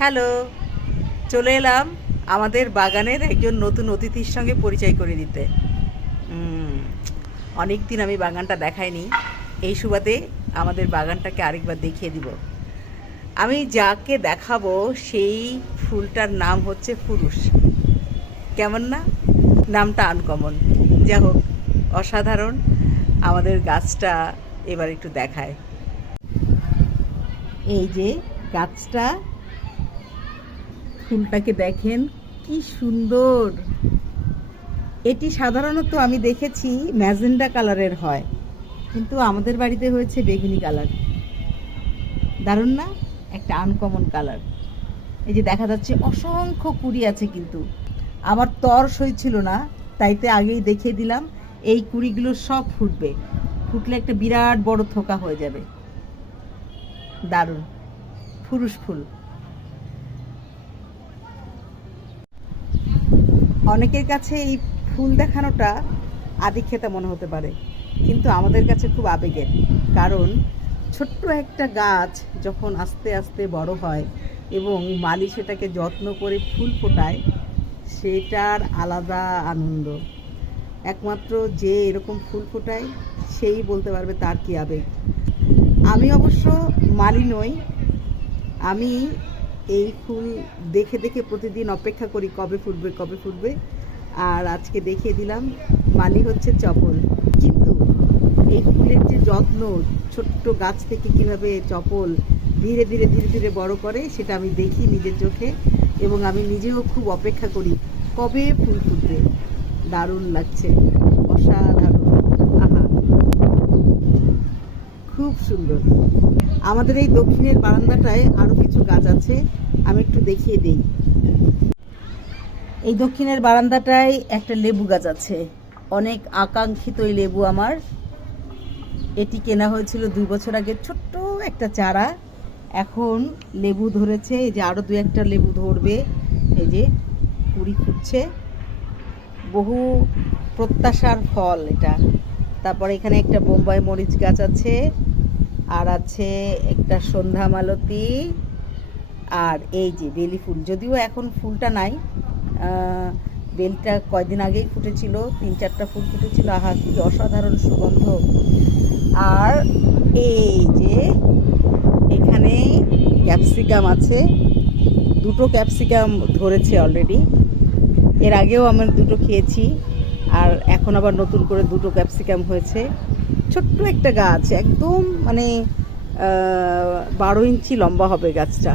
Hello, চলে এলাম আমাদের বাগানের একজন নতুন অতিথির সঙ্গে পরিচয় করে দিতে। অনেক দিন আমি বাগানটা দেখাইনি, এই সুবাদে আমাদের বাগানটাকে আরেকবার দেখিয়ে দিব। আমি যাকে দেখাবো সেই ফুলটার নাম হচ্ছে ফুরুষ। কেমন না? নামটা আনকমন, যা হোক অসাধারণ। আমাদের গাছটা এবার একটু দেখায়। এই যে গাছটা, ফুলটাকে দেখেন কি সুন্দর। এটি সাধারণত আমি দেখেছি ম্যাজেন্ডা কালারের হয়, কিন্তু আমাদের বাড়িতে হয়েছে বেগুনি কালার। দারুণ না? একটা আনকমন কালার। এই যে দেখা যাচ্ছে অসংখ্য কুড়ি আছে, কিন্তু আমার তর সইছিল না, তাইতে আগেই দেখিয়ে দিলাম এই কুড়িগুলো সব ফুটবে। ফুটলে একটা বিরাট বড় থোকা হয়ে যাবে। দারুণ ফুরুষ ফুল। অনেকের কাছে এই ফুল দেখানোটা আদিক্ষেতা মনে হতে পারে, কিন্তু আমাদের কাছে খুব আবেগের। কারণ ছোট্ট একটা গাছ যখন আস্তে আস্তে বড় হয় এবং মালি সেটাকে যত্ন করে ফুল ফোটায়, সেটার আলাদা আনন্দ। একমাত্র যে এরকম ফুল ফোটায় সেই বলতে পারবে তার কি আবেগ। আমি অবশ্য মালি নই, আমি এই ফুল দেখে দেখে প্রতিদিন অপেক্ষা করি কবে ফুটবে কবে ফুটবে। আর আজকে দেখিয়ে দিলাম মালি হচ্ছে চপল। কিন্তু এই ফুলের যে যত্ন, ছোট্ট গাছ থেকে কিভাবে চপল ধীরে ধীরে ধীরে ধীরে বড় করে, সেটা আমি দেখি নিজের চোখে, এবং আমি নিজেও খুব অপেক্ষা করি কবে ফুল ফুটবে। দারুণ লাগছে, অসাধারণ। আহা, খুব সুন্দর। আমাদের এই দক্ষিণের বারান্দাটায় আরও কিছু গাছ আছে, আমি একটু দেখিয়ে দিই। এই দক্ষিণের বারান্দাটায় একটা লেবু গাছ আছে, অনেক আকাঙ্ক্ষিত এই লেবু আমার। এটি কেনা হয়েছিল 2 বছর আগে, ছোট্ট একটা চারা। এখন লেবু ধরেছে, এই যে আরও 2-1টা লেবু ধরবে। এই যে কুড়ি ফুটছে, বহু প্রত্যাশার ফল এটা। তারপরে এখানে একটা বোম্বাই মরিচ গাছ আছে, আর আছে একটা সন্ধ্যা মালতী, আর এই যে বেলি ফুল। যদিও এখন ফুলটা নাই, বেলটা কয়দিন আগেই ফুটেছিল, 3-4টা ফুল ফুটেছিল। আহা, কি অসাধারণ সুগন্ধ। আর এই যে এখানে ক্যাপসিকাম আছে, 2টো ক্যাপসিকাম ধরেছে অলরেডি। এর আগেও আমি 2টো খেয়েছি, আর এখন আবার নতুন করে 2টো ক্যাপসিকাম হয়েছে। ছোট্ট একটা গাছ, একদম মানে 12 ইঞ্চি লম্বা হবে গাছটা।